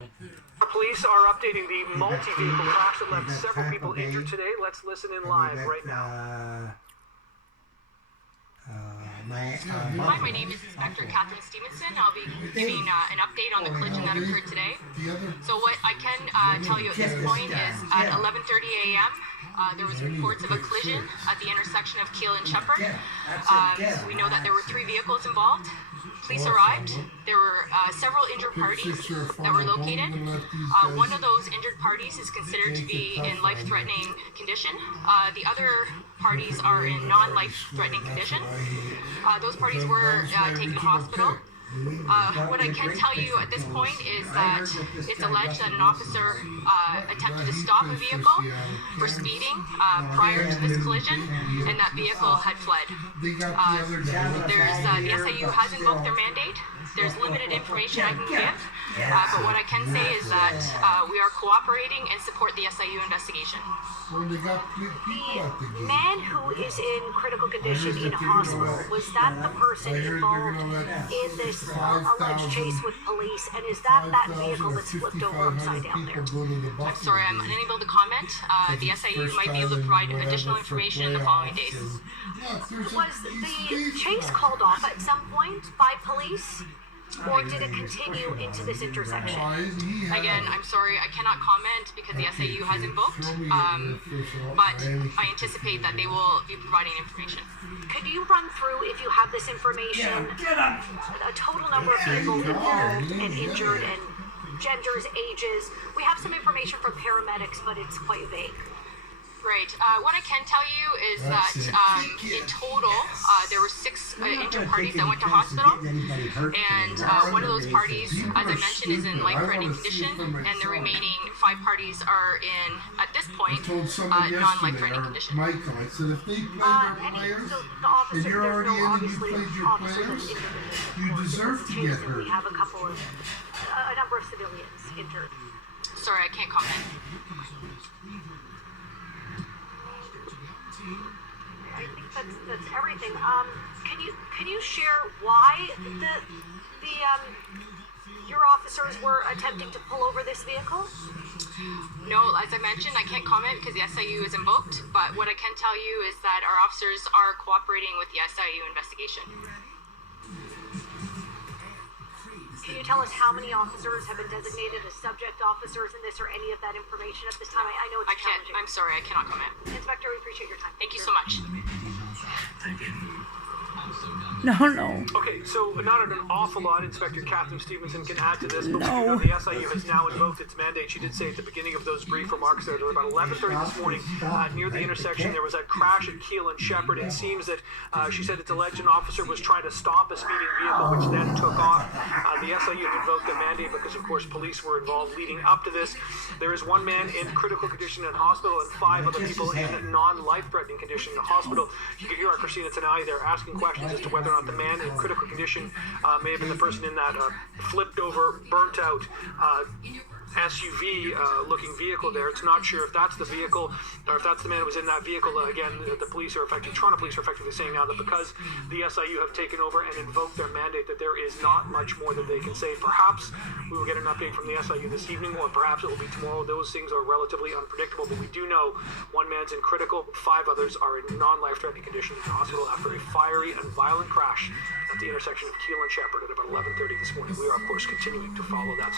Police are updating the multi-vehicle crash that left several people injured today. Let's listen in live right now. Hi, my name is Inspector Catherine Stevenson. I'll be giving an update on the collision that occurred today. So what I can tell you at this point is at 11:30 a.m. There was reports of a collision at the intersection of Keele and Shepherd. We know that there were 3 vehicles involved. Police arrived. There were several injured parties that were located. One of those injured parties is considered to be in life-threatening condition. The other parties are in non-life-threatening condition. Those parties were taken to hospital. What I can tell you at this point is that it's alleged that an officer attempted to stop a vehicle for speeding prior to this collision, and that vehicle had fled. The SIU has invoked their mandate. There's limited information I can give, but what I can say is that we are cooperating and support the SIU investigation. The man who is in critical condition in hospital, was that the person involved in this alleged chase with police, and is that vehicle that's flipped over upside down there? I'm sorry, I'm unable to comment. The SIU might be able to provide additional information in the following days. Was the chase called off at some point by police? Or did it continue into this intersection? Again, I'm sorry, I cannot comment because the SIU has invoked, but I anticipate that they will be providing information. Could you run through, if you have this information, a total number of people involved and injured and genders, ages? We have some information from paramedics, but it's quite vague. Right. What I can tell you is that in total, there were 6 injured parties that went to hospital, and one of those parties, as I mentioned, is in life-threatening condition, and the remaining 5 parties are in, at this point, non-life-threatening condition. So the officer, there's no obviously officer that's injured. You deserve to get hurt. We have a number of civilians injured. Sorry, I can't comment. I think that's everything. Can you share why your officers were attempting to pull over this vehicle? No, as I mentioned, I can't comment because the SIU is invoked, but what I can tell you is that our officers are cooperating with the SIU investigation. Can you tell us how many officers have been designated as subject officers in this, or any of that information at this time? I know it's challenging. I'm sorry, I cannot comment. Inspector, we appreciate your time. Thank you so much. No. Okay, so not an awful lot Inspector Catherine Stevenson can add to this, but the SIU has now invoked its mandate. She did say at the beginning of those brief remarks there, about 11:30 this morning, near the intersection, there was a crash at Keele and Shepherd. It seems that she said it's alleged an officer was trying to stop a speeding vehicle, which then took off. The SIU had invoked the mandate because, of course, police were involved leading up to this. There is 1 man in critical condition in hospital and 5 other people in non-life-threatening condition in the hospital. You can hear our Christina Tenai there asking questions as to whether or not the man in critical condition may have been the person in that flipped over, burnt out SUV looking vehicle there. It's not sure if that's the vehicle or if that's the man who was in that vehicle. Again, the police are Toronto police are effectively saying now that because the SIU have taken over and invoked their mandate, that there is not much more that they can say. Perhaps we will get an update from the SIU this evening, or perhaps it will be tomorrow. Those things are relatively unpredictable, but we do know 1 man's in critical, 5 others are in non-life-threatening condition in the hospital after a fiery and violent crash at the intersection of Keele and Shepherd at about 11:30 this morning. We are, of course, continuing to follow that.